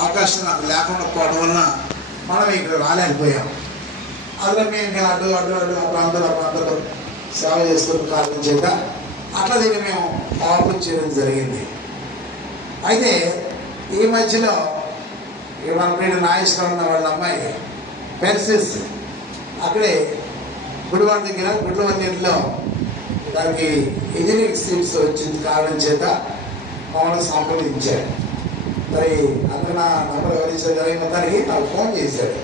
అవకాశం నాకు లేకుండా పోవడం వలన మనం ఇక్కడ రాలేకపోయాం. అందులో మేము అడ్డు ఆ ప్రాంతాల్లో సేవ చేసుకుని కారణం చేత అట్లా దీన్ని మేము ఆపరేట్ చేయడం జరిగింది. అయితే ఈ మధ్యలో మన ప్రియుడు నాగేశ్వరం ఉన్న వాళ్ళ అమ్మాయి పెర్సిస్ అక్కడే గుడివాడ దగ్గర గుడ్లవన్నీటిలో దానికి ఇంజనీరింగ్ సీట్స్ వచ్చింది కారణం చేత మమ్మల్ని సంప్రదించాడు. మరి అందరూ నా నంబర్ ఎవరిచ్చారు కానీ మొత్తానికి నాకు ఫోన్ చేశాడు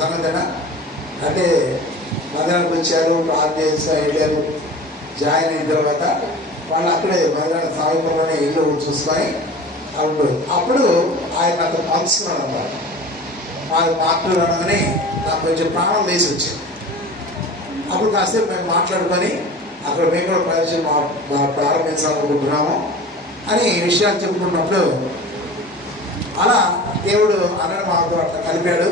సంగతన అంటే మందిరానికి వచ్చారు, ప్రార్థన వెళ్ళారు. జాయిన్ అయిన తర్వాత వాళ్ళు అక్కడే మందిరానికి సమీపంలోనే ఇల్లు చూసుకొని అప్పుడు ఆయన అక్కడ పంచుకున్నాడు అన్నమాట. మాటలు అనగానే నాకు కొంచెం ప్రాణం లేచి వచ్చింది. అప్పుడు కాసేపు మేము మాట్లాడుకొని అక్కడ మేము కూడా పరిచయం ప్రారంభించాలనుకుంటున్నాము అని విషయాలు చెప్పుకున్నప్పుడు అలా దేవుడు అన్నను మాకు అట్లా కలిపాడు.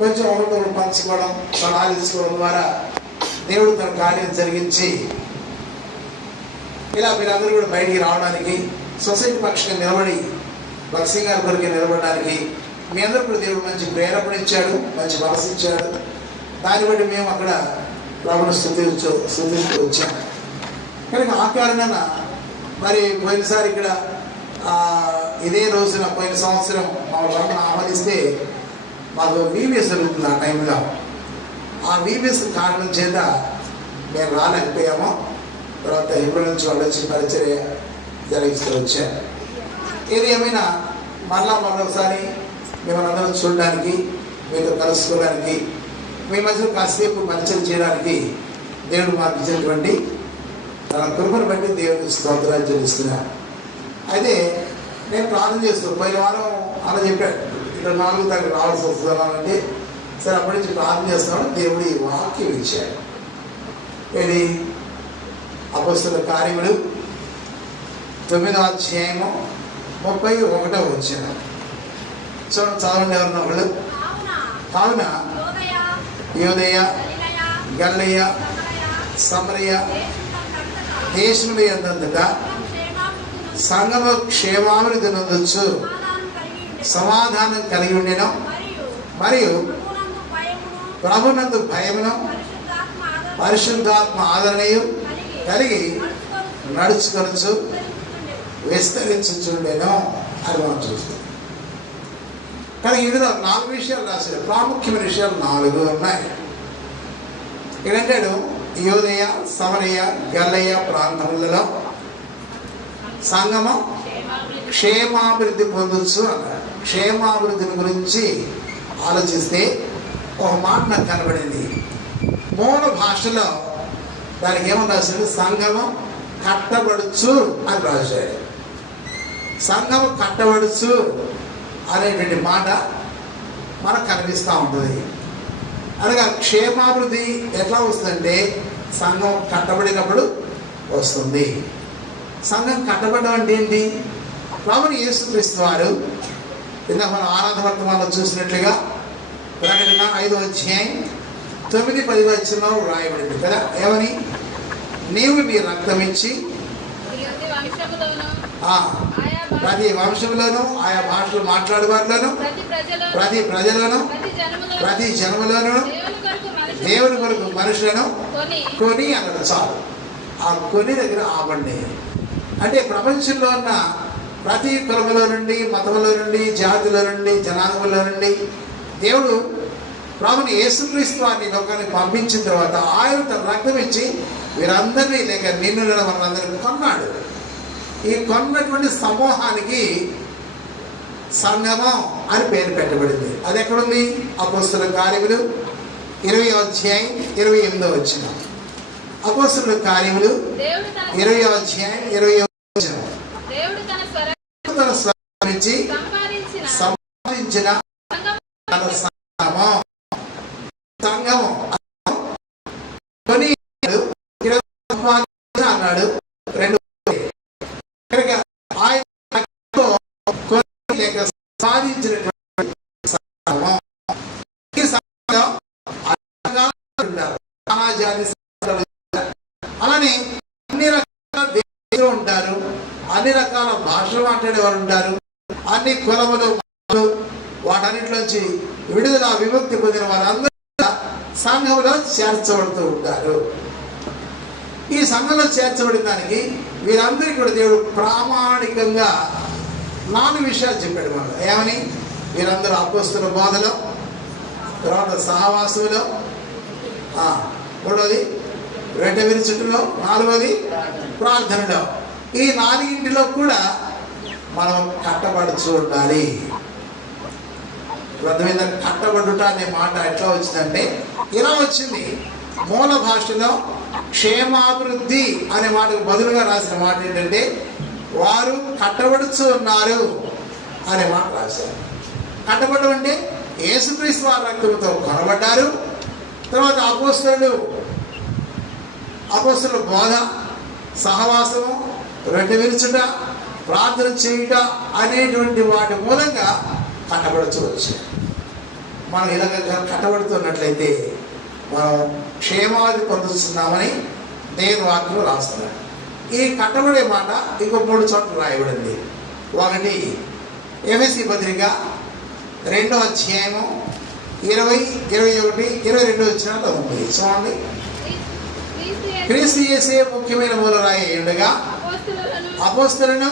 కొంచెం ఒకరు పంచుకోవడం, సలహాలు తీసుకోవడం ద్వారా దేవుడు తన కార్యం జరిగించి ఇలా మీరందరూ కూడా బయటికి రావడానికి, సొసైటీ పక్షంగా నిలబడి భక్సి గారి కొరికి నిలబడడానికి మీ అందరూ కూడా దేవుడు మంచి ప్రేరణ ఇచ్చాడు, మంచి మనసు ఇచ్చాడు. దాన్ని బట్టి మేము అక్కడ ప్రభుని స్తుతిస్తూ వచ్చాము. కనుక ఆ కారణాన మరి పోయినసారి ఇక్కడ ఇదే రోజున పోయిన సంవత్సరం మా ప్రభుని ఆహ్వానిస్తే మాకు వీబీఎస్ జరుగుతుంది. ఆ టైంలో ఆ వీబీఎస్ కారణం చేత మేము రాలేకపోయాము. తర్వాత ఎప్పటి నుంచి వాళ్ళు వచ్చి పరిచర్య జరిగిస్తూ వచ్చారు. ఏది ఏమైనా మరొకసారి మిమ్మల్ని అందరం చూడడానికి, మీతో కలుసుకోవడానికి, మీ మధ్యలో కాసేపు పరిచయం చేయడానికి దేవుడు మాకు ఇచ్చినటువంటి తన కృపను బట్టి దేవుడికి స్తోత్రాలు చెల్లిస్తున్నాను. అయితే నేను ప్రార్థన చేస్తాను. పోయిన వారం అలా చెప్పాడు, ఇక్కడ 4 తారీఖు రావాల్సి వస్తుందనంటే సరే అప్పటి నుంచి ప్రార్థన చేస్తున్నాడు. దేవుడి వాక్యం ఇచ్చాడు. ఇది అపొస్తలుల కార్యములు 9వ అధ్యాయము 31వ వచనం. చూడండి, చదవండి ఎవరన్నా ఒకళ్ళు. కావున యూదయ, గలిలయ, సమరయ దేశముల యందంతటా సంఘము క్షేమాభివృద్ధి నొందొచ్చు సమాధానం కలిగి ఉండెను. మరియు ప్రభునందు భయమును పరిశుద్ధాత్మ ఆదరణయు కలిగి నడుచుకొనొచ్చు విస్తరించుచుండెను అని మనం చూస్తాం. కానీ ఇందులో 4 విషయాలు రాశారు. ప్రాముఖ్యమైన విషయాలు 4 ఉన్నాయి. ఏంటంటాడు, యూదయ, సమరయ, గలిలయ ప్రాంతములలో సంఘము క్షేమాభివృద్ధి పొందొచ్చు అన్నాడు. క్షేమాభివృద్ధిని గురించి ఆలోచిస్తే ఒక మాట నాకు కనబడింది. మూల భాషలో దానికి ఏమని రాశాడు, సంఘము కట్టబడుచు అని రాశాడు. సంఘము కట్టబడుచు అనేటువంటి మాట మనకు కనిపిస్తూ ఉంటుంది. అనగా క్షేమాభివృద్ధి ఎట్లా వస్తుందంటే సంఘం కట్టబడినప్పుడు వస్తుంది. సంఘం కట్టబడడం అంటే ఏంటి? ప్రభువు యేసుక్రీస్తు వారు ఇందాక మనం ఆరాధన వర్తమానంలో చూసినట్లుగా ప్రకటన 5వ అధ్యాయం 9-10 వచనంలో రాయబడింది కదా. ఏమని? నీవు నీ రక్తం ఇచ్చి ప్రతి వంశంలోను, ఆయా భాషలు మాట్లాడే వారిలోను, ప్రతి ప్రజలను, ప్రతి జనములోను దేవుని కొరకు మనుషులను కొని అన్నది చాలు. ఆ కొని దగ్గర ఆపండి. అంటే ప్రపంచంలో ఉన్న ప్రతి కులములో నుండి, మతంలో నుండి, జాతిలో నుండి, జనాంగంలో నుండి దేవుడు ప్రభుని యేసుక్రీస్తు వారిని లోకానికి పంపించిన తర్వాత ఆయన తన రక్తం ఇచ్చి వీరందరినీ లేక నిన్ను మనందరినీ కొన్నాడు. ఈ కొన్నటువంటి సమూహానికి సంగమం అని పేరు పెట్టబడింది. అది ఎక్కడుంది? అపొస్తలుల కార్యములు 20వ అధ్యాయం 28వ వచనం. అపొస్తలుల కార్యములు 20వ అధ్యాయం 20వ వచనం. తన స్వరం నుంచి సంపాదించిన సంఘము కొని అన్నాడు. 2 అలానే అన్ని రకాల దేశాలు ఉంటారు, అన్ని రకాల భాషలు మాట్లాడే వాళ్ళు ఉంటారు, అన్ని కులములు వాటన్నిటిలోంచి విడుదల విముక్తి పొందిన వారందరూ సంఘంలో చేర్చబడుతూ ఉంటారు. ఈ సంఘంలో చేర్చబడిన దానికి వీరందరికీ కూడా దేవుడు ప్రామాణికంగా 4 విషయాలు చెప్పాడు. మనం ఏమని? వీరందరూ అపోస్తల బోధలో, తర్వాత సహవాసంలో, 3వది వెంట విరుచుటలో, 4వది ప్రార్థనలో. ఈ 4 కూడా మనం కట్టబడుచు ఉండాలి. గ్రంథం మీద కట్టబడుట అనే మాట ఎట్లా వచ్చిందంటే ఇలా వచ్చింది. మూల భాషలో క్షేమాభివృద్ధి అనే మాటకు బదులుగా రాసిన మాట ఏంటంటే వారు కట్టబడుచు ఉన్నారు అనే మాట రాశారు. కట్టబడడం అంటే యేసుక్రీస్తు వారి రక్తంతో కొనబడ్డారు. తర్వాత అపోస్తలుల బోధ, సహవాసము, రొట్టె విరుచుట, ప్రార్థన చేయుట అనేటువంటి వాటి మూలంగా కట్టబడచ్చు. మనం ఇలా కట్టబడుతున్నట్లయితే మనం క్షేమాది పొందుతున్నామని దేవుని వాక్యం రాస్తున్నాడు. ఈ కట్టబడే మాట ఇంకో 3 చోట్ల రాయబడింది. 1 ఎఫెసీ పత్రిక 2వ అధ్యాయము 20, 21, 22 వచనాలు ఉంది. చూడండి. క్రీస్తు యేసే ముఖ్యమైన మూలరాయి ఉండగా అపోస్తలులను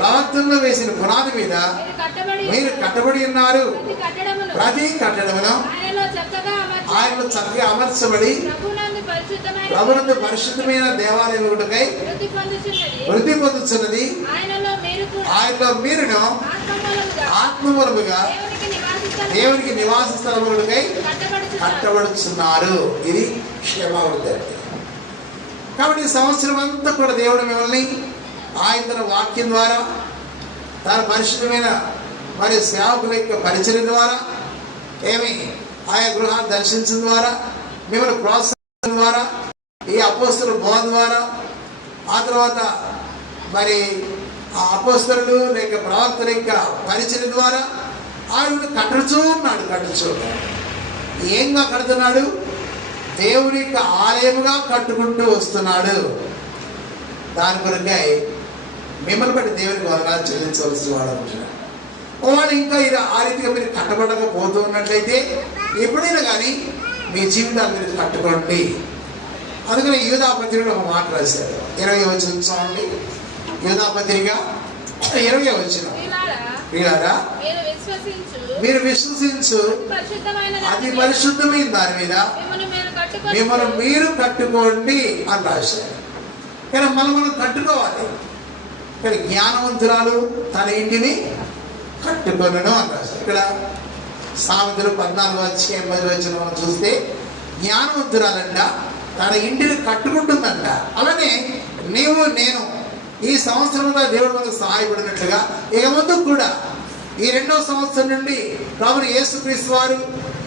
ప్రవక్తలను వేసిన పునాది మీద మీరు కట్టబడి ఉన్నారు. ప్రతి కట్టడమును ఆయనలో చక్కగా అమర్చబడి ప్రభునందు పరిశుద్ధమైన దేవాలయం ఒకటికై వృద్ధి పొందుతున్నది. ఆయనలో మీరును ఆత్మమూలముగా దేవునికి నివాస స్థలములకై కట్టబడుచున్నారు. ఇది క్షేమావృద్ధి. కాబట్టి ఈ సంవత్సరం అంతా కూడా దేవుడు మిమ్మల్ని ఆయన తన వాక్యం ద్వారా, తన పరిశుద్ధమైన మరి సేవకుల యొక్క పరిచయం ద్వారా, ఆయా గృహాన్ని దర్శించడం ద్వారా, మిమ్మల్ని ప్రోత్సహించడం ద్వారా, ఈ అపోస్తలుల బోధ ద్వారా, ఆ తర్వాత మరి ఆ అపోస్తలులు లేక ప్రవక్తల యొక్క పరిచయం ద్వారా ఆయన కట్టుచూ ఉన్నాడు. ఏంగా కడుతున్నాడు? దేవుని యొక్క ఆలయముగా కట్టుకుంటూ వస్తున్నాడు. దాని కొరకై మిమ్మల్ని బట్టి దేవునికి వందనాలు చెల్లించవలసిన వాడు అనుకుంటున్నాడు. వాడు ఇంకా ఆ రీతిగా మీరు కట్టబడకపోతూ ఉన్నట్లయితే ఎప్పుడైనా కానీ మీ జీవితాలు మీరు కట్టుకోండి. అందుకని యూదా పత్రికలో ఒక మాట రాశారు. 20వ వచనం చూడండి. యూదా పత్రిక 20వ వచనం. ప్రియులారా, మీరు విశ్వసించు అతి పరిశుద్ధమైన దాని మీద మిమ్మల్ని మీరు కట్టుకోండి అని రాశారు. కానీ మనం కట్టుకోవాలి. కానీ జ్ఞానవంతురాలు తన ఇంటిని కట్టుకొనును అని రాశారు. ఇక్కడ సామెతలు 14వ అధ్యాయం 10వ వచనం మనం చూస్తే జ్ఞానవంతురాలంట తన ఇంటిని కట్టుకుంటుందంట. అలానే నీవు నేను ఈ సంవత్సరంలో దేవుడు మనకు సహాయపడినట్లుగా ఇక ముందు కూడా ఈ 2వ సంవత్సరం నుండి ప్రభువు యేసుక్రీస్తు వారు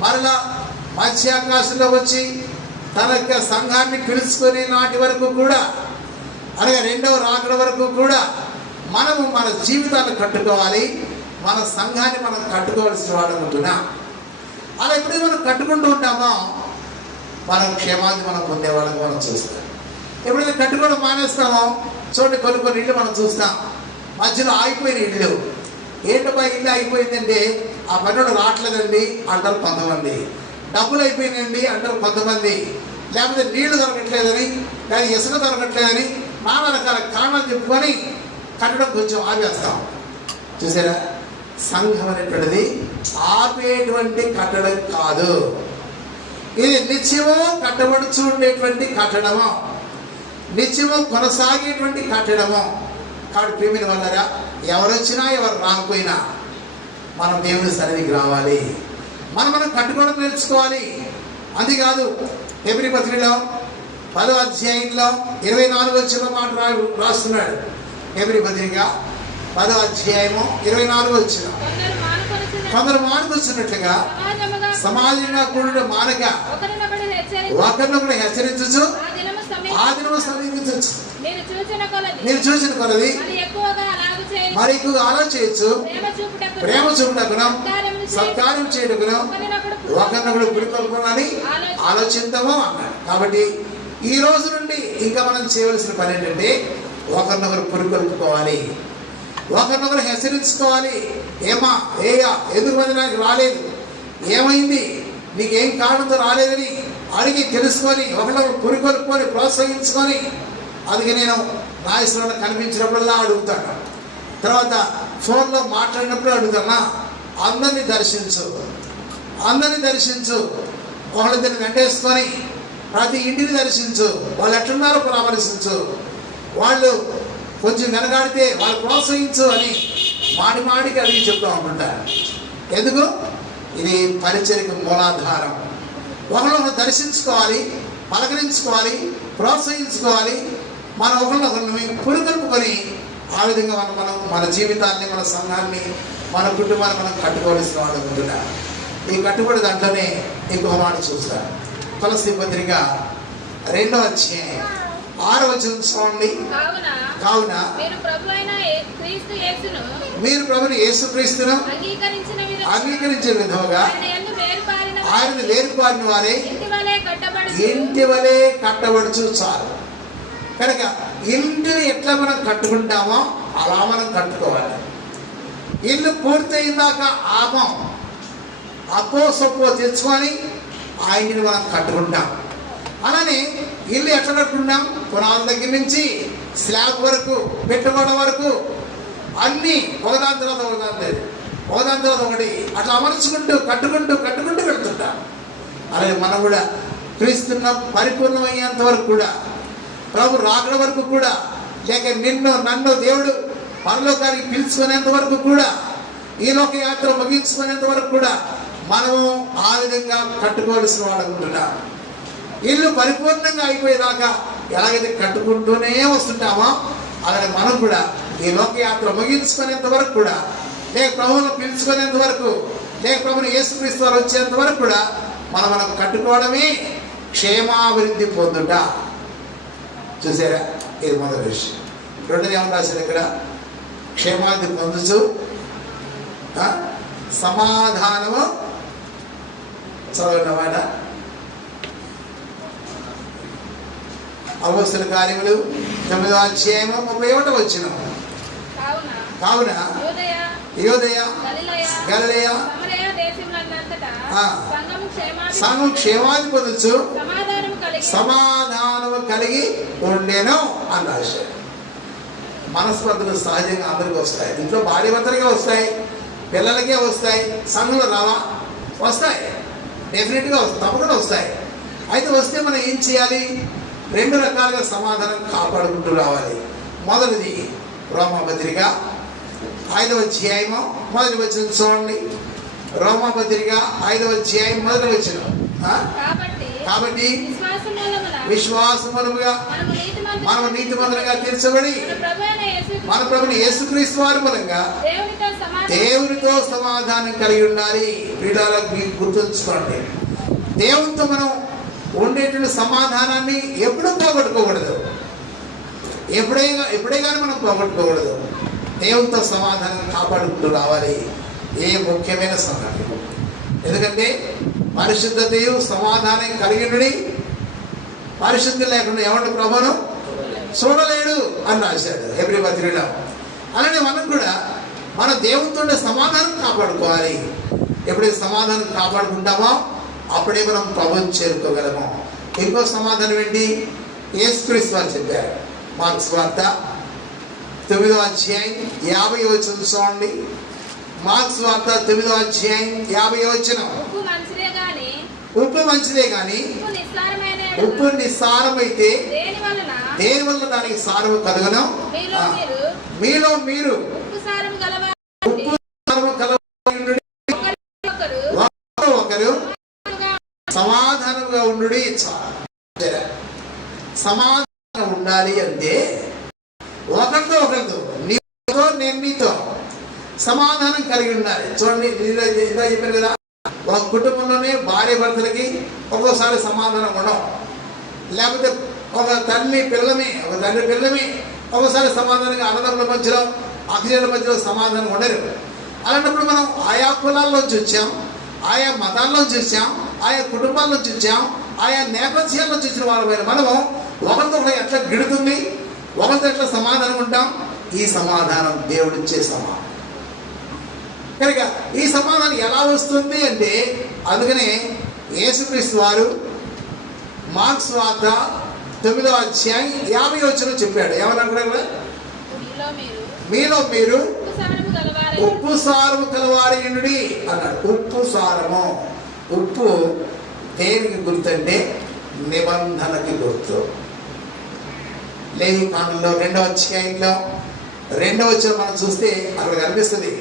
మరలా మధ్యాకాశంలో వచ్చి తన యొక్క సంఘాన్ని పిలుచుకొని నాటి వరకు కూడా, అనగా 2వ రాకడ వరకు కూడా మనము మన జీవితాన్ని కట్టుకోవాలి. మన సంఘాన్ని మనం కట్టుకోవాల్సిన వాడు ఉంటున్నాం. అలా ఎప్పుడైతే మనం కట్టుకుంటూ ఉంటామో మనం క్షేమాన్ని మనం పొందేవాళ్ళని మనం చూస్తాం. ఎప్పుడైతే కట్టుకోవడం మానేస్తామో చూడండి, కొన్ని ఇళ్ళు మనం చూస్తాం మధ్యలో ఆగిపోయిన ఇళ్ళు. ఏంటబ్బా ఇల్లు అయిపోయిందంటే ఆ పనులు రావట్లేదండి అంటారు కొంతమంది, డబ్బులు అయిపోయినాయండి అంటారు కొంతమంది, లేకపోతే నీళ్లు దొరకట్లేదని, లేదా ఇసుక దొరకట్లేదని నానా రకాల కారణాలు చెప్పుకొని కట్టడం కొంచెం ఆపేస్తాం. చూసారా, సంఘం అనేటువంటిది ఆపేటువంటి కట్టడం కాదు. ఇది నిత్యము కట్టబడుచు ఉండేటువంటి కట్టడము, నిత్యము కొనసాగేటువంటి కట్టడము. కాబట్టి ప్రేమిని వల్లరా ఎవరొచ్చినా ఎవరు రాకపోయినా మనం దేవుని సన్నిధికి రావాలి. మనం కట్టుకోవడం నేర్చుకోవాలి. అంతేకాదు హెబ్రీ పత్రికలో 10వ అధ్యాయంలో 24వ వచనం మాట రాస్తున్నాడు. హెబ్రీ పత్రిక 10వ అధ్యాయము 24వ వచనం. కొందరు మానుకొచ్చినట్లుగా సమాజంగా కూడా మానక ఒకరినొకరు హెచ్చరించచ్చు, ఆ దినము సమీపించచ్చు. మీరు చూసిన కొలది మరి ఎక్కువగా అలా చేయొచ్చు. ప్రేమ చూపుటకును సత్కార్యం చేయటకును ఒకరినొకరు పురికొల్పునని ఆలోచిద్దాము అన్నాడు. కాబట్టి ఈ రోజు నుండి ఇంకా మనం చేయవలసిన పని ఏంటంటే ఒకరినొకరు పురికొల్పుకోవాలి. ఒకరినొకరు హెచ్చరించుకోవాలి. ఏమా ఏయా ఎందుకు మందిరానికి రాలేదు, ఏమైంది, నీకేం కారణంతో రాలేదని అడిగి తెలుసుకొని ఒకరినొకరు పురికొల్పుకొని ప్రోత్సహించుకొని, అందుకే నేను నాయకులను కనిపించినప్పుడల్లా అడుగుతాను. తర్వాత ఫోన్లో మాట్లాడినప్పుడు అడుగుతానా, అందరినీ దర్శించు, ఒకళ్ళిద్దరిని వెంటేసుకొని ప్రతి ఇంటిని దర్శించు, వాళ్ళు ఎట్లున్నారో పరామర్శించు, వాళ్ళు కొంచెం వెనకాడితే వాళ్ళు ప్రోత్సహించు అని మాటికి అడిగి చెప్తా ఉంటారు. ఎందుకు? ఇది పరిచర్యకు మూలాధారం. ఒకరినొకరు దర్శించుకోవాలి, పలకరించుకోవాలి, ప్రోత్సహించుకోవాలి. మనం ఒకరినొకరిని పురికొల్పుకొని ఆ విధంగా మనం మన జీవితాన్ని, మన సంఘాన్ని, మన కుటుంబాన్ని మనం కట్టుకోవాల్సిన వాడు ఉంటున్నా. ఈ కట్టుబడి దాంట్లోనే ఇంకొక మాట చూస్తారు. తులసి పత్రిక 2వ అధ్యాయం 6వ వచనం చూడండి. కావున మీరు ప్రభుని యేసుక్రీస్తును అంగీకరించిన విధముగా ఆయన వేరుపారిన వారే ఇంటి వలె కట్టబడుచు చాలు. కనుక ఇంటిని ఎట్లా మనం కట్టుకుంటామో అలా మనం కట్టుకోవాలి. ఇల్లు పూర్తయిందాక ఆపం, అప్పో సొప్పో తెచ్చుకొని ఆ ఇంటిని మనం కట్టుకుంటాం. అలానే ఇల్లు ఎట్లా కట్టుకుంటాం? పునాదుల దగ్గర నుంచి స్లాబ్ వరకు, పెట్టుబడి వరకు అన్నీ ఒకదాని తర్వాత ఒకటి అట్లా అమర్చుకుంటూ కట్టుకుంటూ వెళ్తుంటాం. అలాగే మనం కూడా క్రీస్తున్న పరిపూర్ణమయ్యేంత వరకు కూడా, ప్రభు రాకడ వరకు కూడా, లేక నన్ను దేవుడు పరలోకానికి పిలుచుకునేంత వరకు కూడా, ఈ లోక యాత్ర ముగించుకునేంత వరకు కూడా మనము ఆ విధంగా కట్టుకోవాల్సిన వాళ్ళకుంటున్నాం. ఇల్లు పరిపూర్ణంగా అయిపోయేదాకా ఎలాగైతే కట్టుకుంటూనే వస్తుంటామో అలాగే మనం కూడా ఈ లోకయాత్ర ముగించుకునేంత వరకు కూడా, లేక ప్రభువును పిలుచుకునేంత వరకు, లేక ప్రభుని యేసుక్రీస్తు వారు వచ్చేంత వరకు కూడా మనం కట్టుకోవడమే క్షేమాభివృద్ధి పొందుట. చూసారా? ఇది మొదటి విషయం. రెండోది ఏమని రాశారు ఇక్కడ? క్షేమాభివృద్ధి పొందుచు సమాధానము. చదవండి మాట. అపోస్తలుల కార్యములు 9వ అధ్యాయం 31వ వచనం. కావున యూదయ గలిలయ సంఘం క్షేమాన్ని పొందొచ్చు, సమాధానము కలిగి ఉండేను అని రాశారు. మనస్పర్ధలు సహజంగా అందరికీ వస్తాయి. ఇంట్లో భార్య భర్తలకే వస్తాయి, పిల్లలకే వస్తాయి, సంఘంలో రావా? వస్తాయి, డెఫినెట్గా తప్పకుండా వస్తాయి. అయితే వస్తే మనం ఏం చేయాలి? 2 రకాలుగా సమాధానం కాపాడుకుంటూ రావాలి. మొదటిది రోమాపత్రిక 5వ అధ్యాయము 1వ వచనం చూడండి. రోమాపత్రిక 5వ అధ్యాయం 1వ వచనం. కాబట్టి విశ్వాసముగా మనము నీతిమంతులుగా తీర్చబడి మన ప్రభుని యేసుక్రీస్తు వారి మూలంగా దేవునితో సమాధానం కలిగి ఉండాలి. వీళ్ళకి గుర్తుంచుకోండి, దేవునితో మనం ఉండేటువంటి సమాధానాన్ని ఎప్పుడూ పోగొట్టుకోకూడదు. ఎప్పుడే కానీ మనం పోగొట్టుకోకూడదు. దేవునితో సమాధానం కాపాడుకుంటూ రావాలి. ఏ ముఖ్యమైన సంగతి. ఎందుకంటే పరిశుద్ధతయు సమాధానం కలిగినడి, పరిశుద్ధి లేకుండా ఎవరి ప్రభువును చూడలేడు అని రాశాడు హెబ్రీ పత్రికలో. అలానే మనం కూడా మన దేవునితో సమాధానం కాపాడుకోవాలి. ఎప్పుడైతే సమాధానం కాపాడుకుంటామో అప్పుడే మనం ప్రభువుని చేరుకోగలము. ఇంకో సమాధానం ఏంటి? యేసుక్రీస్తు వారు చెప్పారు. మార్క్స్ వార్త 9వ అధ్యాయం 50వ వచనం చూడండి. మార్క్స్ వార్త 9వ అధ్యాయం 50వ వచనం. ఉప్పు మంచిదే గాని ఉప్పు నిస్సారమైతే దేని వల్ల దానికి సారము కలుగును? మీలో మీరు ఉప్పు సారము కలవారు ఒకరు సమాధానంగా ఉండు. సమాధానం ఉండాలి అంటే ఒకరితో నేను నీతో సమాధానం కలిగి ఉండాలి. చూడండి, ఇలా చెప్పారు కదా, ఒక కుటుంబంలోనే భార్య భర్తలకి ఒక్కోసారి సమాధానం ఉండవు. లేకపోతే ఒక తండ్రి పిల్లమే ఒక్కోసారి సమాధానంగా అన్నదమ్ముల మధ్యలో, అక్షరాల మధ్యలో సమాధానం ఉండరు. అలాంటప్పుడు మనం ఆయా కులాల్లోంచి వచ్చాం, ఆయా మతాల్లోంచి వచ్చాం, ఆయా కుటుంబాల్లోంచి వచ్చాం, ఆయా నేపథ్యాల్లోంచి వచ్చిన వాళ్ళమైన మనము ఒకరితో ఎట్లా గిడుతుంది, ఒకరితో ఎట్లా సమాధానం ఉంటాం, ఈ సమాధానం దేవుడిచ్చే సమాధానం. కనుక ఈ సమాధానం ఎలా వస్తుంది అంటే, అందుకనే యేసుక్రీస్తు వారు మార్క్స్ వార్త 9వ అధ్యాయం 50వ వచనం చెప్పాడు. ఏమన్నాడు? మీలో మీరు ఉప్పు సారము కలవారియుండుడి అన్నాడు. ఉప్పు సారము. ఉప్పు దేనికి గుర్తు అంటే నిబంధనకి గుర్తు. లేవి కాండంలో 2వ అధ్యాయంలో 2వ వచనం మనం చూస్తే అక్కడ కనిపిస్తుంది.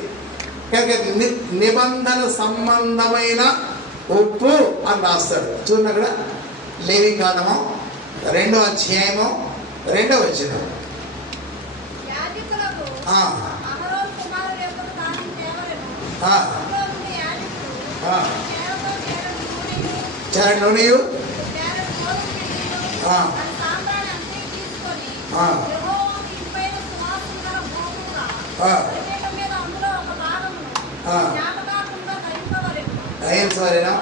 కనుక నిబంధన సంబంధమైన ఉప్పు అని రాస్తాడు. చూడండి అక్కడ లేవి కాండము 2వ అధ్యాయము 2వ వచనం. నూనెయు సరేనా?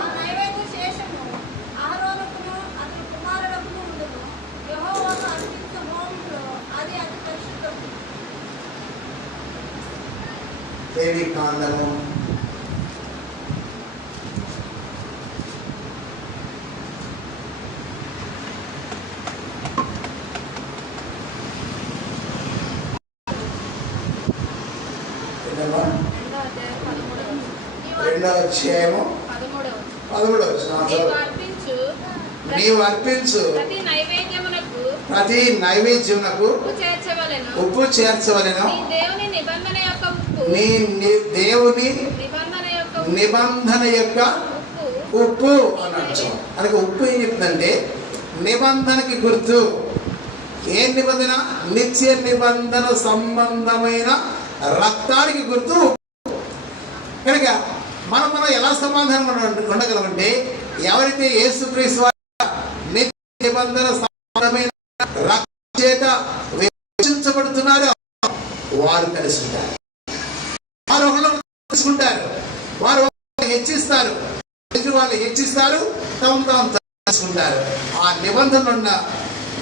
లేవి కాండము 2వ అధ్యాయము 13వ వచనం. నీవు అర్పించు ప్రతి నైవేద్యమునకు ఉప్పు చేర్చవలెను. నీ దేవుని నిబంధన యొక్క ఉప్పు అన్నట్టు. అనగా ఉప్పు ఏం చెప్తుందంటే నిబంధనకి గుర్తు. ఏ నిబంధన? నిత్య నిబంధన సంబంధమైన రక్తానికి గుర్తు. కనుక మనం ఎలా సమాధానం ఉండగలమంటే, ఎవరైతే యేసుక్రీస్తు నిత్య నిబంధన సంబంధమైన రక్తం చేత విమోచించబడుతున్నారో వారు కలిసి ఉంటారు. వారు తెలుసుకుంటారు, వారు హెచ్చిస్తారు, వాళ్ళు హెచ్చిస్తారు, తాము తెలుసుకుంటారు. ఆ నిబంధన ఉన్న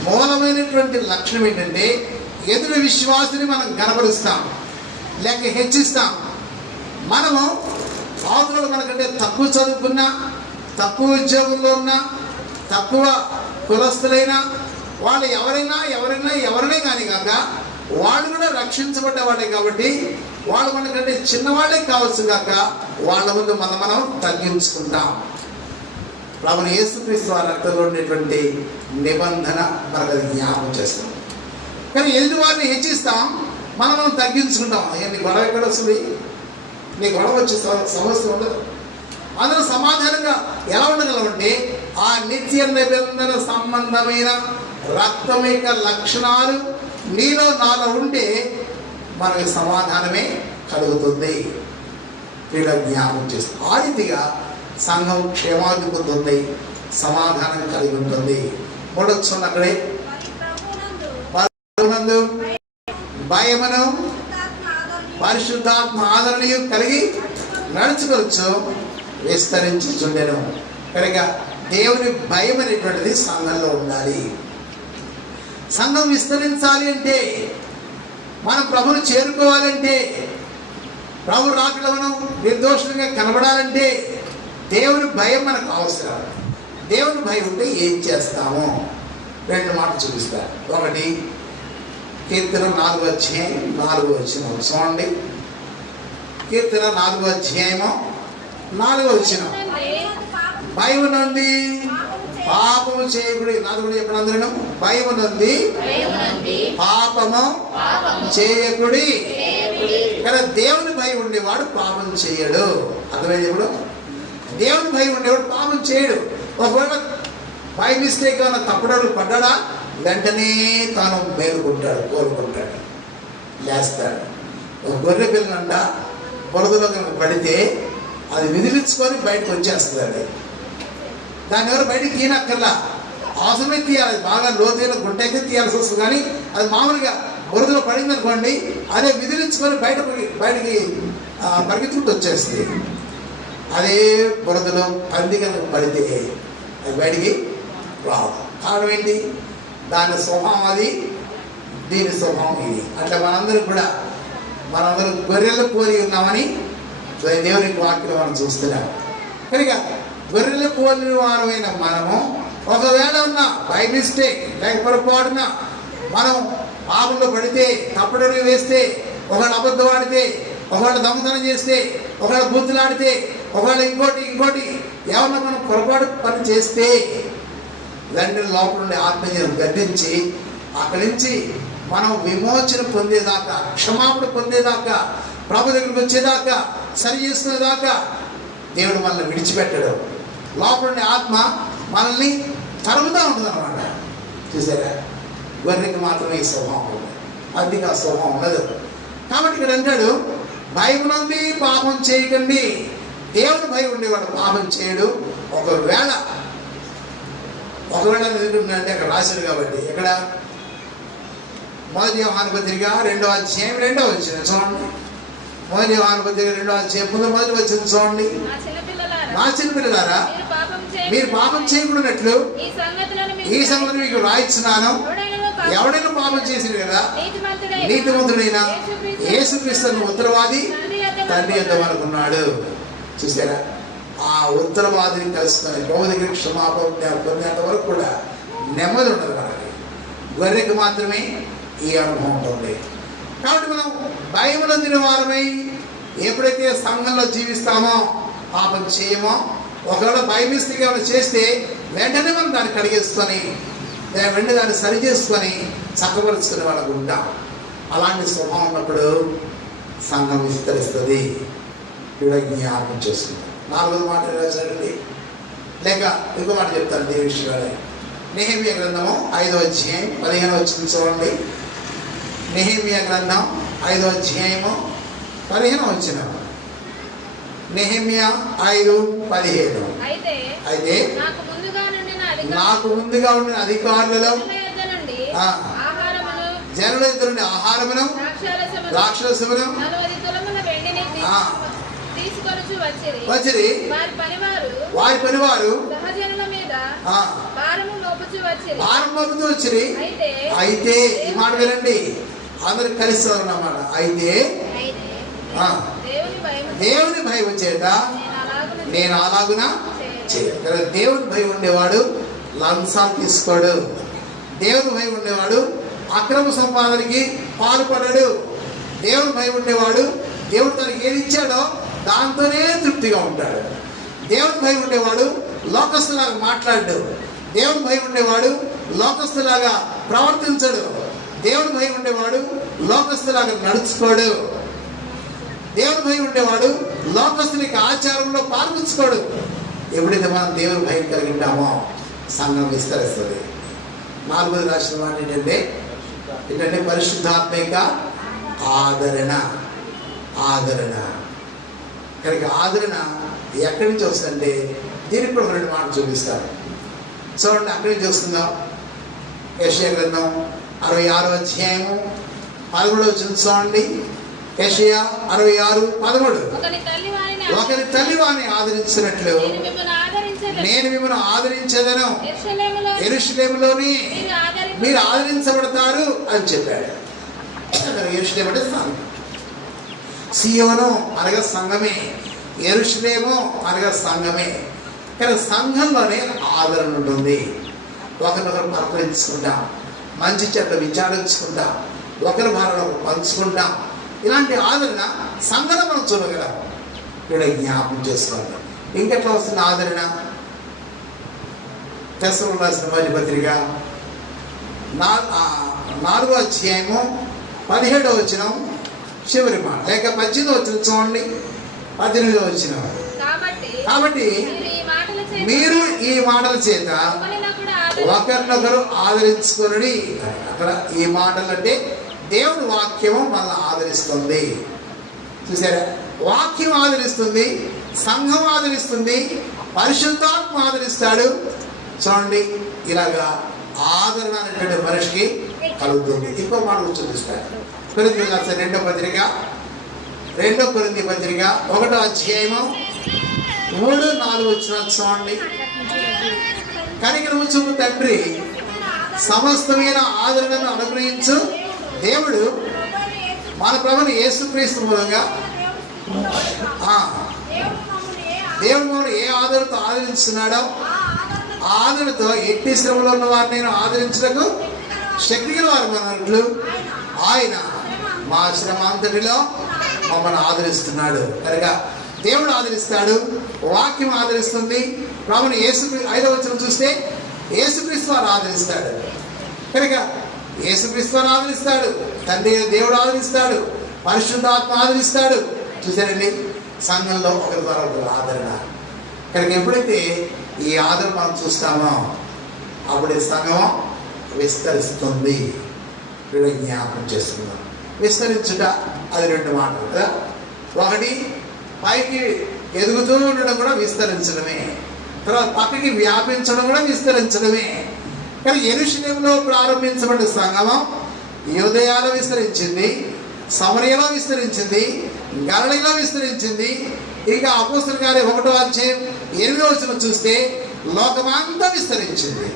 మూలమైనటువంటి లక్షణం ఏంటంటే, ఎదురు విశ్వాసిని మనం గనపరుస్తాం లేక హెచ్చిస్తాం. మనము అవతల మనకంటే తక్కువ చదువుకున్నా, తక్కువ ఉద్యోగంలో ఉన్నా, తక్కువ కులస్తులైనా, వాళ్ళు ఎవరైనా కానీ కాక వాళ్ళు కూడా రక్షించబడ్డవాడే కాబట్టి వాళ్ళు మనకంటే చిన్నవాళ్ళే కావచ్చు కాక వాళ్ళ ముందు మనం తగ్గించుకుంటాం. ప్రభువు యేసుక్రీస్తు వారి రక్తంలో ఉండేటువంటి నిబంధన మనకు అది జ్ఞాపకం చేస్తాం. కానీ ఎదుటి వారిని హెచ్చిస్తాం, మనం తగ్గించుకుంటాం. నీ గొడవ ఎక్కడ వస్తుంది? నీ గొడవ వచ్చే సమస్య ఉండదు. అందులో సమాధానంగా ఎలా ఉండగలమంటే, ఆ నిత్య నిబంధన సంబంధమైన రక్తం యొక్క లక్షణాలు నీలో నాలో ఉంటే మనకి సమాధానమే కలుగుతుంది. వీళ్ళ జ్ఞాపకం చేస్తుంది. ఆ రీతిగా సంఘం క్షేమాభివృద్ధి పొందుతుంది, సమాధానం కలిగి ఉంటుంది. మూడొచ్చు అక్కడే భయమును పరిశుద్ధాత్మ ఆదరణీయు కలిగి నడుచుకోవచ్చు, విస్తరించి చుండెను. కనుక దేవుని భయం అనేటువంటిది సంఘంలో ఉండాలి. సంఘం విస్తరించాలి అంటే, మనం ప్రభువును చేరుకోవాలంటే, ప్రభు రాకడ మనం నిర్దోషంగా కనబడాలంటే దేవుని భయం మనకు అవసరం. దేవుని భయం ఉంటే ఏం చేస్తామో 2 మాటలు చూపిస్తారు. ఒకటి కీర్తన 4వ అధ్యాయం 4వ వచనం చూడండి. కీర్తన 4వ అధ్యాయము 4వ వచనం. భయము నుండి పాపము చేయకుడి. నాది కూడా చెప్పండి అందరూ. భయము నుండి పాపము చేయకుడి. కానీ దేవుని భయం ఉండేవాడు పాపం చేయడు. అర్థమైంది? ఇప్పుడు దేవుని భయం ఉండేవాడు పాపం చేయడు. ఒకవేళ బై మిస్టేక్ అన్న తప్పుడోడు పడ్డా వెంటనే తాను మేలుకుంటాడు, కోలుకుంటాడు, లేస్తాడు. ఒక గొర్రె పిల్లనంట బురదలో కనుక పడితే అది విదిలించుకొని బయటకు వచ్చేస్తుంది. అది దాన్ని ఎవరు బయటికి తీయనక్కర్లా, అవసరమే తీయాలి. బాగా లోతైన గుంట అయితే తీయాల్సి వస్తుంది. కానీ అది మామూలుగా బురదలో పడింది అనుకోండి, అదే విదిలించుకొని బయటికి పరిగెత్తుకుంటూ వచ్చేస్తుంది. అదే బురదలో పంది కనుక పడితే అది బయటికి రాదు. కారణం ఏంటి? దాని స్వభావం అది దీని స్వభావం ఇది. అట్లా మనందరం గొర్రెలు పోలి ఉన్నామని దేవుని వాక్యం మనం చూస్తున్నాం. కనుక గొర్రెలు పోలిన వారమైన మనము ఒకవేళ ఉన్న బై మిస్టేక్ లేక పొరపాటున మనం పాపంలో పడితే, తప్పుడుని వేస్తే, ఒకవేళ అబద్ధం ఆడితే, ఒకవేళ దొంగతనం చేస్తే, ఒకవేళ బూతులాడితే, ఒకవేళ ఇంకోటి ఏమన్నా మనం పొరపాటు పని చేస్తే వెంటనే లోపల నుండి ఆత్మీయం గద్దించి అక్కడి నుంచి మనం విమోచన పొందేదాకా, క్షమాపణ పొందేదాకా, ప్రభు దగ్గరికి వచ్చేదాకా, సరి చేసుకునేదాకా దేవుడు మనల్ని విడిచిపెట్టడు. లోపల ఆత్మ మనల్ని తరుగుతూ ఉంటుంది అన్నమాట. చూసారా, గొర్రెకి మాత్రమే ఈ స్వభావం ఉంది, అందుకే ఆ స్వభావం ఉండదు. కాబట్టి ఇక్కడ అంటాడు, భయమునంది పాపం చేయకండి. దేవుడు భయం ఉండేవాడు పాపం చేయడు. ఒకవేళ ఎందుకుంటుందంటే అక్కడ రాశాడు కాబట్టి, ఇక్కడ 1 యోహాను పత్రిక 2వ అధ్యాయం 2వ వచనం చూడండి. 1 యోహాను పత్రిక 2వ అధ్యాయం మొదటి వచనం చూడండి. నా చిన్నపిల్లలారా, మీరు పాపం చేయకూడనట్లు ఈ సంగతి మీకు రాయిస్తున్నాను. ఎవడైనా పాపం చేసింది కదా, నీతిమంతుడైన యేసుక్రీస్తు ఉత్తరవాది తండ్రి ఎంత మనకున్నాడు. చూసారా, ఆ ఉత్తరవాదిని కలుసుకొని ప్రభు దగ్గర క్షమాపణ పొందేంత వరకు కూడా నెమ్మది ఉండదు మనకి. గొర్రెకి మాత్రమే ఈ అనుభవం ఉంటుంది. కాబట్టి మనం భయమునందిన వారమై ఎప్పుడైతే సంఘంలో జీవిస్తామో, పాపం చేయమో, ఒకవేళ భయమిస్తిగా చేస్తే వెంటనే మనం దాన్ని కడిగేసుకొని వెంటనే దాన్ని సరి చేసుకొని చక్కపరుచుకునే వాళ్ళకు ఉంటాం. అలాంటి స్వభావం ఉన్నప్పుడు సంఘం విస్తరిస్తుంది. జ్ఞాపకం చేసుకుంటాం. 4వ మాట రాశాడండి, లేక ఇంకో మాట చెప్తాను దేని విషయాలే. నెహెమ్యా గ్రంథము 5వ అధ్యాయం 15వ వచనం చూడండి. నెహెమ్యా గ్రంథం 5వ అధ్యాయము 15వ వచనం. నెహెమ్యా 5:15. అయితే నాకు ముందుగా ఉండిన అధికారులలో జనుల ఇద్దరు నుండి ఆహారమును ద్రాక్షరసమును వచ్చిరి. వారి పనివారు భారం మోపుతూ వచ్చిరి. అయితే ఈ మాట వినండి, అందరు కలిసి అన్నమాట. అయితే దేవుని భయం చేత నేను అలాగునా చేయను. దేవుని భయం ఉండేవాడు లంచాలు తీసుకోడు. దేవుని భయం ఉండేవాడు అక్రమ సంపాదనకి పాల్పడడు. దేవుని భయం ఉండేవాడు దేవుడు తనకి ఏది ఇచ్చాడో దాంతోనే తృప్తిగా ఉంటాడు. దేవుని భయం ఉండేవాడు లోకస్తులాగా మాట్లాడు. దేవుని భయం ఉండేవాడు లోకస్తులాగా ప్రవర్తించడు. దేవుని భయం ఉండేవాడు లోకస్తులాగా నడుచుకోడు. దేవుని భయం ఉండేవాడు లోకస్తునికి ఆచారంలో పాల్గొంచుకోడు. ఎప్పుడైతే మనం దేవుని భయం కలిగి ఉంటామో సంఘం విస్తరిస్తుంది. 4వ రాసిన మాట ఏంటంటే పరిశుద్ధాత్మిక ఆదరణ. కనుక ఆదరణ ఎక్కడి నుంచి వస్తుందంటే దీనికి కూడా 2 మాటలు చూపిస్తారు. చూడండి, అక్కడి నుంచి వస్తుందా. యెషయా గ్రంథం 66వ అధ్యాయము 13వ వచనం చూడండి. యెషయా 66:13. ఒకరి తల్లి వారిని ఆదరించినట్లు నేను మిమ్మల్ని ఆదరించదను, యెరూషలేములోని మీరు ఆదరించబడతారు అని చెప్పాడు. యెరూషలేము అంటే సంఘం, సియోను అనగా సంఘమే, యెరూషలేము అనగా సంఘమే. కానీ సంఘంలోనే ఆదరణ ఉంటుంది. ఒకరినొకరు పలకరించుకుంటాం, మంచి చెడ్డ విచారించుకుంటాం, ఒకరి భారణ పంచుకుంటాం. ఇలాంటి ఆదరణ సంఘంలో మనం చూడగలం. ఇక్కడ జ్ఞాపకం చేసుకోవాలి. ఇంకెట్లా వస్తుంది ఆదరణ? తెస్సలోనికీయులకు రాసిన మొదటి పత్రిక 4వ అధ్యాయము 17వ వచనం చివరి మాట, లేక 18వ వచనం చూడండి. 18వ వచనం. కాబట్టి మీరు ఈ మాటల చేత ఒకరినొకరు ఆదరించుకొని. అక్కడ ఈ మాటలు అంటే దేవుని వాక్యము మనల్ని ఆదరిస్తుంది. చూసారా, వాక్యం ఆదరిస్తుంది, సంఘం ఆదరిస్తుంది, పరిశుద్ధాత్మ ఆదరిస్తాడు. చూడండి, ఇలాగా ఆదరణ అనేటువంటి మనిషికి కలుగుతుంది. ఇంకో మాట చూపిస్తాడు. కొరింథీయులకు రాసిన 2వ పత్రిక 1వ అధ్యాయము 3-4 వచనాలు చూడండి. కనికరము చూపు తండ్రి సమస్తమైన ఆదరణను అనుగ్రహించు దేవుడు మన ప్రభుని యేసుక్రీస్తు మూలంగా దేవుడు మమ్మల్ని ఏ ఆదరణతో ఆదరిస్తున్నాడో ఆ ఆదరణతో ఎట్టి శ్రమలో ఉన్న వారిని నేను ఆదరించడానికి శక్తి గల వారు అన్నట్లు ఆయన మా శ్రమ అంతటిలో మమ్మల్ని ఆదరిస్తున్నాడు. కనుక దేవుడు ఆదరిస్తాడు, వాక్యం ఆదరిస్తుంది. ప్రభుని యేసు 5వ వచనం చూస్తే యేసుక్రీస్తు వారు ఆదరిస్తాడు. కనుక యేసుక్రీస్తు వారు ఆదరిస్తాడు, తండ్రి దేవుడు ఆదరిస్తాడు, పరిశుద్ధాత్మ ఆదరిస్తాడు. చూసారండి, సంఘంలో ఒకరి ద్వారా ఒకరు ఆదరణ. కనుక ఎప్పుడైతే ఈ ఆదరణ మనం చూస్తామో అప్పుడే సంఘం విస్తరిస్తుంది. జ్ఞాపకం చేస్తున్నాం. విస్తరించుట అది 2 మాటలు కదా. ఒకటి పైకి ఎదుగుతూ ఉండడం కూడా విస్తరించడమే, తర్వాత పక్కకి వ్యాపించడం కూడా విస్తరించడమే. కానీ యెరూషలేములో ప్రారంభించబడిన సంగమం యూదయలో విస్తరించింది, సమరయలో విస్తరించింది, గలిలయలో విస్తరించింది. ఇక అపోస్తలుల కార్యం 1వ అధ్యాయం 8వ వచనం చూస్తే లోకమంతా విస్తరించింది.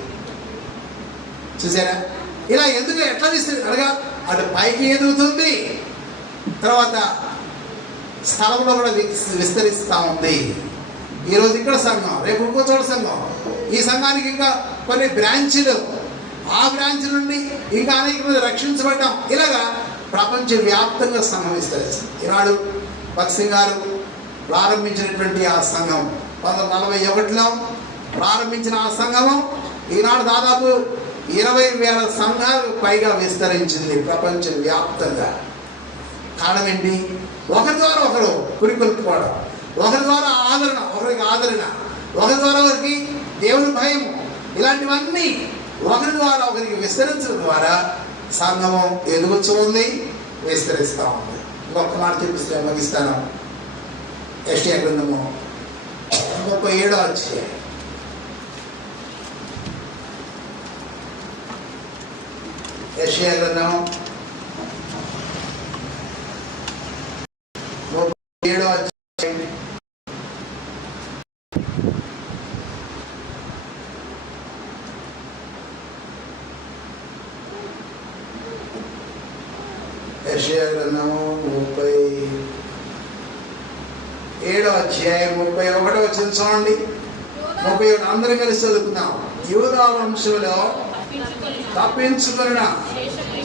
చూసారా? ఇలా ఎందుకు ఎట్లా అనగా అటు పైకి ఎదుగుతుంది, తర్వాత స్థలంలో కూడా విస్తరిస్తూ ఉంది. ఈరోజు ఇక్కడ సంఘం, రేపు ఇంకో చోట సంఘం, ఈ సంఘానికి ఇంకా కొన్ని బ్రాంచీలు, ఆ బ్రాంచ్ నుండి ఇంకా అనేక మంది రక్షించబడ్డాం. ఇలాగా ప్రపంచ వ్యాప్తంగా సంఘం విస్తరిస్తుంది. ఈనాడు భక్సింగ్ గారు ప్రారంభించినటువంటి ఆ సంఘం 1941లో ప్రారంభించిన ఆ సంఘము ఈనాడు దాదాపు 20,000 సంఘాలకు పైగా విస్తరించింది ప్రపంచ వ్యాప్తంగా. కారణం ఏంటి? ఒకరి ద్వారా ఒకరు పురికొల్పుకోవడం, ఒకరి ద్వారా ఆదరణ, ఒకరికి ఆదరణ, ఒకరి ద్వారా ఒకరికి దేవుని భయం, ఇలాంటివన్నీ ఒకరి ద్వారా ఒకరికి విస్తరించడం ద్వారా సంఘము ఎదుగుతూ ఉంది, విస్తరిస్తూ ఉంది. ఇంకొక మాట చూపిస్తే ముగిస్తాను. యెషయా గ్రంథము 37వ అధ్యాయం. యెషయా గ్రంథము 37వ అధ్యాయం. యెషయా గ్రంథము 37వ అధ్యాయం 31వ వచనం చూడండి. 31 అందరం కలిసి చదువుకుందాం. యూదా వంశంలో తప్పించుకున్న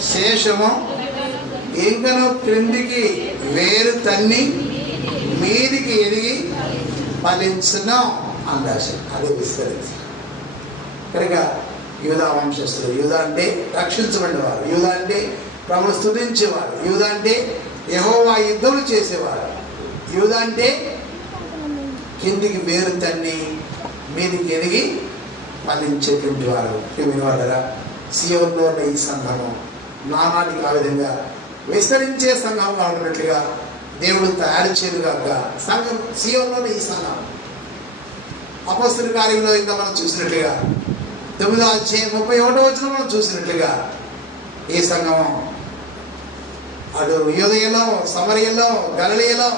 శేషము ఇంకను క్రిందికి వేరు తన్ని మీదికి ఎదిగి ఫలించును అందాశ. అదే విస్తరించి. కనుక యూదా వంశస్థులు, యూదా అంటే రక్షించబడినవారు, యూదా అంటే ప్రభువును స్తుతించేవారు, యూదా అంటే యెహోవా యుద్ధములు చేసేవారు, యూదా అంటే కిందికి వేరు తన్ని మీదికి ఎదిగి ఫలించేటువంటి వారు. వాళ్ళరా సియోనులో ఉన్న ఈ సంఘము నానాటికి ఆ విధంగా విస్తరించే సంఘంగా ఉన్నట్లుగా దేవుడు తయారు చేయదుగాక. సంఘం సియోనులోనే ఈ సంఘం. అపోస్తలుల కార్యంలో ఇంకా మనం చూసినట్లుగా 9వ అధ్యాయం 31వ వచనం మనం చూసినట్లుగా ఈ సంఘం అటు యూదయలో, సమరయలో, గలిలయలో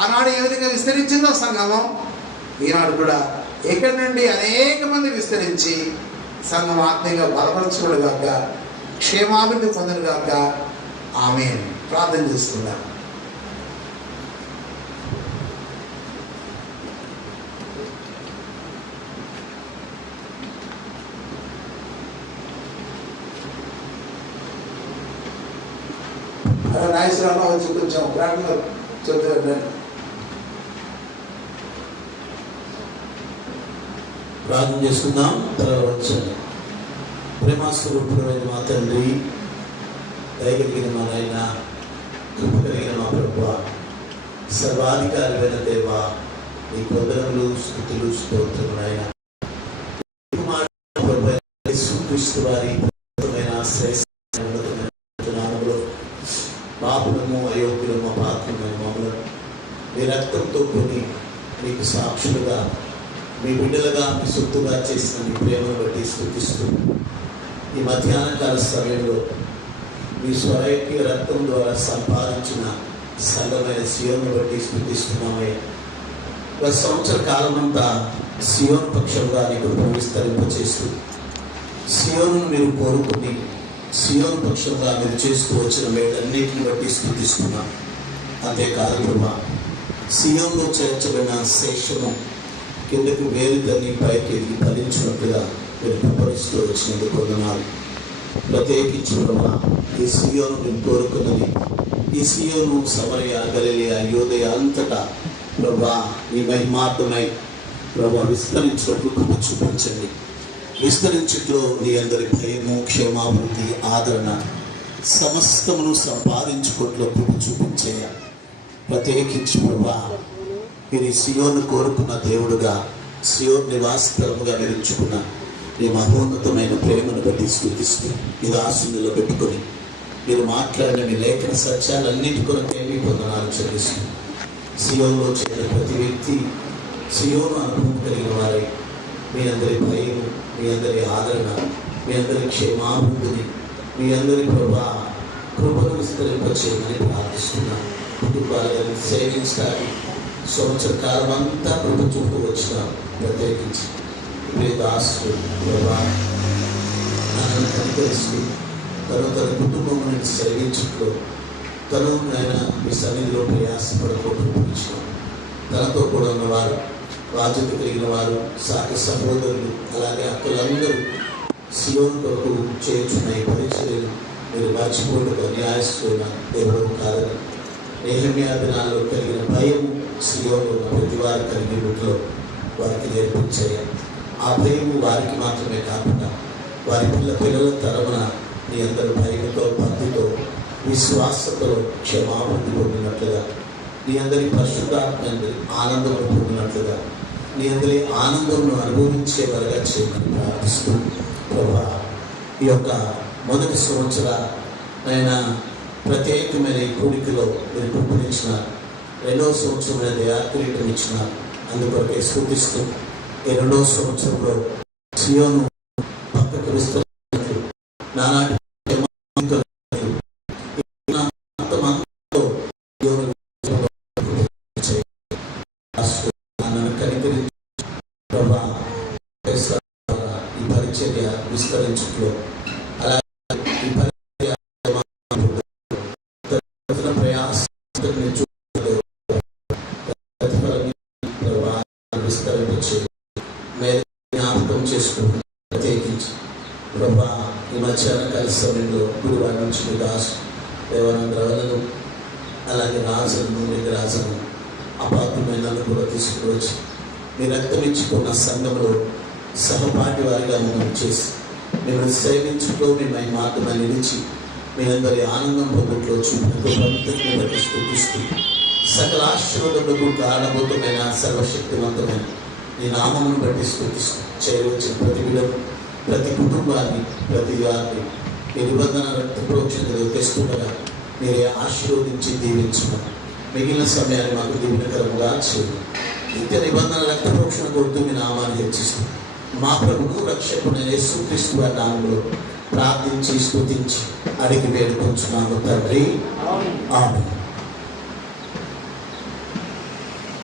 ఆనాడు ఏ విధంగా విస్తరించిందో సంఘమం ఈనాడు కూడా ఇక్కడి నుండి అనేక మంది విస్తరించి సంఘం ఆత్మీయంగా బలపరచుకోడుగాక, క్షేమాభివృద్ధి పొందునుగాక. ఆమేన్. ప్రార్థన చేసుకుందాం. నాయసరాలో వచ్చి కొంచెం ప్రార్థన చదువుతారు. ప్రార్థన చేసుకుందాం. తర్వాత ప్రేమాస్వరూపుడైన మా తండ్రి, దయగలిగిన మా నాయన, కృప కలిగిన మా ప్రభువ, సర్వాధికారమైన దేవ, నీ వందనములు, స్తుతులు, స్తోత్రములు నాయన. యేసుక్రీస్తు వారి నామములో పాపులము, అయోగ్యులము, అపాత్రమైన మమ్మల్ని మీ రక్తంతో కొని మీకు సాక్షులుగా, మీ బిడ్డలుగా, మీ సొత్తుగా చేసిన మీ ప్రేమను బట్టి స్తుతిస్తూ ఈ మధ్యాహ్న కాల సమయంలో మీ స్వరయ్య రక్తం ద్వారా సంపాదించిన సరళమైన సియోను బట్టి స్తుతిస్తున్నామయ్యా. గత సంవత్సర కాలం అంతా సియోను పక్షంగా నీకు విస్తరింపచేస్తూ సియోను మీరు కోరుకుని సియోను పక్షంగా మీరు చేస్తూ వచ్చిన మేలన్నిటిని బట్టి స్తుతిస్తున్నాం. అంతేకాదు ప్రభా, సియోనులో చేర్చబడిన శేషము కిందకు వేరుదని పైకి ఎదిగి ఫలించినట్టుగా మీరు పంపరిస్తూ వచ్చినందుకు వందనాలు. ప్రత్యేకించి ప్రభా, ఈ సియోను మేము కోరుకున్నది, ఈ సియోను సమరయ, గలిలయ, యోదయ అంతటా ప్రభా ఈ మహిమార్థమై ప్రభా విస్తరించినట్లు కృప చూపించండి. విస్తరించట్లో నీ అందరి భయము, క్షేమాభివృద్ధి, ఆదరణ సమస్తమును సంపాదించుకోట్లో కృప చూపించేయ. ప్రత్యేకించి ప్రభా, మీరు ఈ సియోను కోరుకున్న దేవుడుగా, సియోను నివాసస్థలముగా మీరు ఉంచుకున్న మీ మహోన్నతమైన ప్రేమను బట్టి స్తుతిస్తూ ఈ దాసునిలో పెట్టుకొని మీరు మాట్లాడిన మీ లేఖన సత్యాలన్నిటి కొరకు ఏమీ పొందనాలు చెల్లిస్తూ సియోనులో చేరిన ప్రతి వ్యక్తి సియోను అనుభవం కలిగిన వారై మీ అందరి భయం, మీ అందరి ఆదరణ, మీ అందరి క్షేమాభివృద్ధిని, మీ అందరి కృపను విస్తరింపచేయమని ప్రార్థిస్తున్నాను. కుటుంబాలను సేవించడానికి సంవత్సర కాలం అంతా కృప చూపుతూ వచ్చిన ప్రత్యేకించి దాసు నన్ను కనికరిస్తూ తన కుటుంబం సేవించుకో తను ఆయన మీ సన్నిధిలో ప్రయాసపడకపోవచ్చు. తనతో కూడా ఉన్నవారు, బాధ్యత కలిగిన వారు, సాటి సహోదరులు, అలాగే అక్కలందరూ సియోను కొరకు చేర్చున్న ఈ పరిచర్యలు మీరు మర్చిపోకుండా న్యాయస్తున్న దేవుడు కాదని నెహెమ్యా దినాల్లో కలిగిన భయం సియోను ప్రతి వారు కలిగినట్లో వారికి నేర్పించాయి. ఆ భయము వారికి మాత్రమే కాకుండా వారి పిల్లల తరమున నీ అందరూ భయంతో, భక్తితో, విశ్వాసంతో క్షమాభివృద్ధి పొందినట్లుగా, నీ అందరి పరిశుద్ధాత్మ ఆనందం పొందినట్లుగా, నీ అందరి ఆనందం అనుభవించే వరగా చేయమని ప్రార్థిస్తూ ప్రభా, ఈ యొక్క మొదటి సంవత్సర ఆయన ప్రత్యేకమైన ఈ కోరికలో మీరు పిలుపునిచ్చిన, రెండవ సంవత్సరమైన దయాకిరీటం ఇచ్చిన అందుకొరకే స్ఫూర్తిస్తూ ఈ రెండవ సంవత్సరంలో సియోను పక్కకు విస్తరించినట్లు నానాటి ఈ పరిచర్య విస్తరించట్లో విస్తరించే జ్ఞాపకం చేసుకుంటూ ప్రత్యేకించి ప్రభా ఈ మధ్యాహ్న కాల సమయంలో గురువారి నుంచి మీ దాసు దేవానందరాలను అలాగే రాజును, రాజును అపాత్రమైన కూడా తీసుకుని వచ్చి మీ రక్తం ఇచ్చుకున్న సంఘంలో సహపాఠి వారిగా మమ్మల్ని చేసి మిమ్మల్ని సేవించుకో మీ మాత్రమే నిలిచి మీ అందరి ఆనందం పొందట్లో చూపినట్టు స్థుతిస్తూ సకల ఆశీర్వాదములకు కారణభూతమైన సర్వశక్తివంతమైన నీ నామమును బట్టి స్థుతిస్తూ చేయవచ్చిన ప్రతి విధము, ప్రతి కుటుంబాన్ని, ప్రతి వారిని మీ నిబంధన రక్త ప్రోక్షణలో తెస్తుండగా మీరే ఆశీర్వదించి దీవించమని మిగిలిన సమయాన్ని మాకు దీవెనకరంగా చేయండి. నిత్య నిబంధన రక్త ప్రోక్షణ కొడుతూ మీ నామాన్ని హెచ్చిస్తూ మా ప్రభువు రక్షకుడైన యేసుక్రీస్తు వారి నామములో ప్రార్థించి స్తుతించి అడిగి వేడుకొంచున్నాము తండ్రి. ఆమేన్.